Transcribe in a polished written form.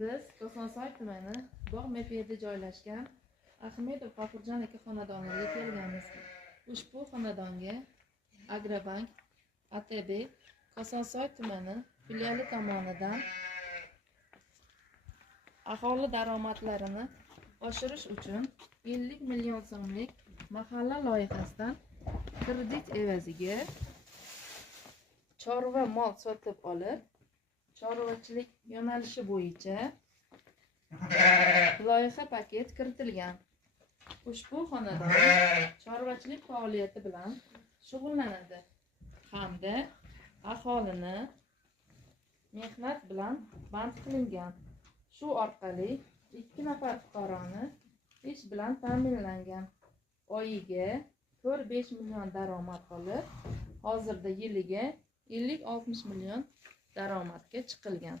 Biz Kosonsoy tumani Bog' Mefiyda joylashgan Ahmedov G'afurjon aka xonadoniga kelganmiz. Ushbu xonadonga Agrobank ATB Kosonsoy tumani filiali tomonidan aholi daromadlarini oshirish uchun 50 million so'mlik mahalla loyihasidan kredit evaziga chorva mol sotib olib, chorvachilik yo'nalishi bo'yicha loyiha paket kiritilgan. Ushbu xonadon chorvachilik faoliyati bilan shug'ullanadi hamda aholini mehnat bilan band qilingan. Shu orqali 2 nafar fuqaroni ish bilan ta'minlangan. Oyiga 4-5 million daromad olib, hozirda yiliga 50-60 million daromadga chiqilgan.